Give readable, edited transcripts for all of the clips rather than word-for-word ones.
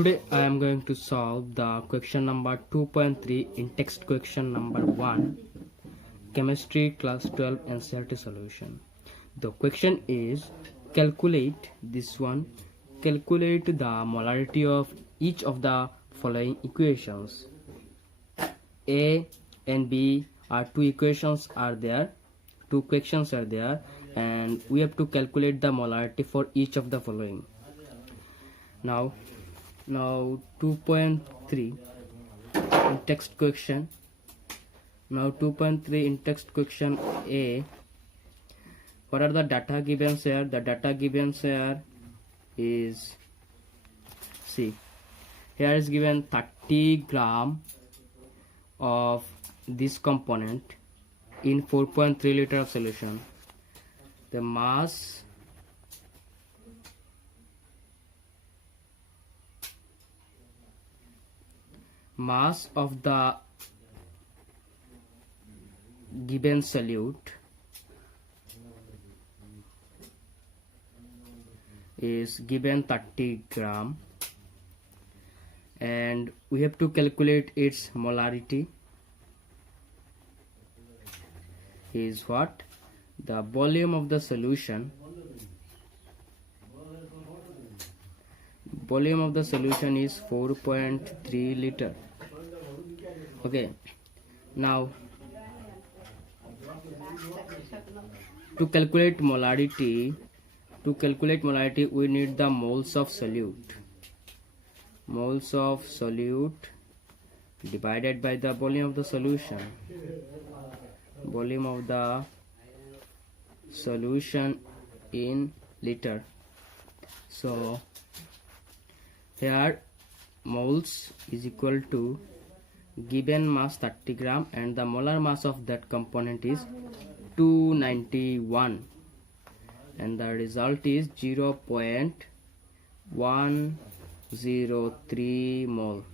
Today I am going to solve the question number 2.3 in text question number 1, chemistry class 12 NCERT solution. The question is calculate calculate the molarity of each of the following equations. A and B are two questions are there, and we have to calculate the molarity for each of the following. Now 2.3 in text question. Now 2.3 in text question A. What are the data given here? The data given here is, see, here is given 30 gram of this component in 4.3 liter of solution. The mass of the given solute is given 30 gram, and we have to calculate its molarity. Is what? The volume of the solution. Volume of the solution is 4.3 liter. Okay, now to calculate molarity we need the moles of solute. Moles of solute divided by the volume of the solution. Volume of the solution in liter. So here moles is equal to given mass 30 gram and the molar mass of that component is 291, and the result is 0.103 mole.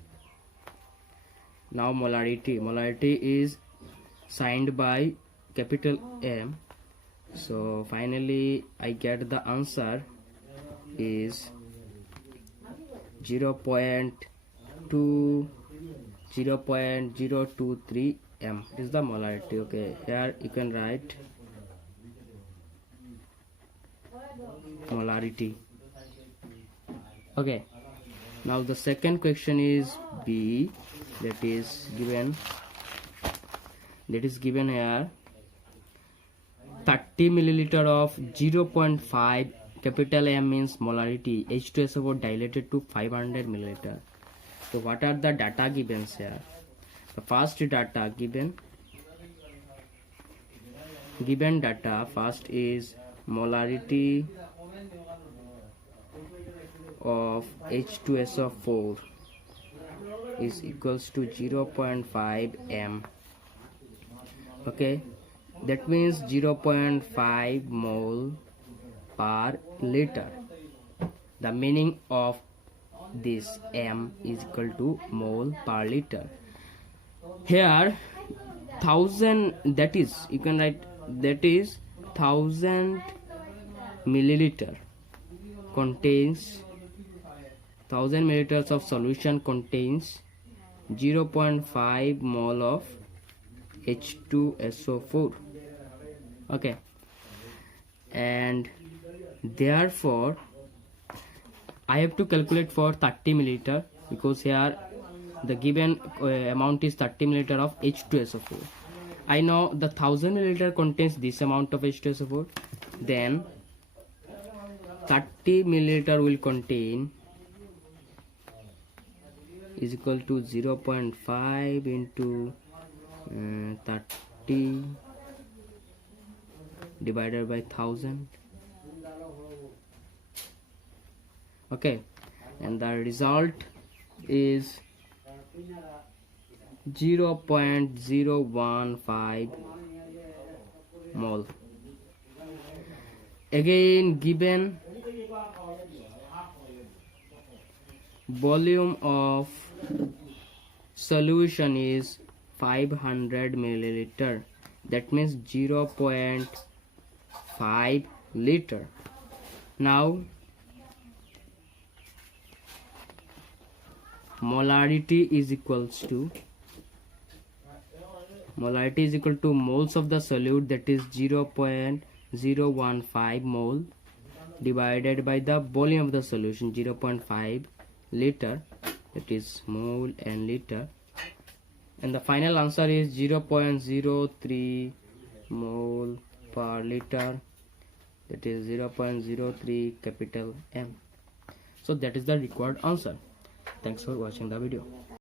Now molarity is signed by capital M. So finally I get the answer is 0.023 m is the molarity. Okay, here you can write molarity. Okay, now the second question is B, that is given here 30 milliliter of 0.5 capital M means molarity H2SO4 dilated to 500 milliliter. So what are the data given here? The first data given data first is molarity of H2SO4 is equals to 0.5 m. Okay, that means 0.5 mole per liter. The meaning of this m is equal to mole per liter. Here 1000, that is, you can write that is 1000 milliliter contains 1000 milliliters of solution contains 0.5 mole of H2SO4. Okay, and therefore I have to calculate for 30 milliliter because here the given amount is 30 milliliter of H2SO4. I know the 1000 milliliter contains this amount of H2SO4, then 30 milliliter will contain is equal to 0.5 into 30 divided by 1000. Okay, and the result is 0.015 mole. Again, given volume of solution is 500 milliliter, that means 0.5 liter. Now molarity is equal to moles of the solute, that is 0.015 mole, divided by the volume of the solution, 0.5 liter, that is mole and liter, and the final answer is 0.03 mole per liter, that is 0.03 capital M. So that is the required answer. Thanks for watching the video.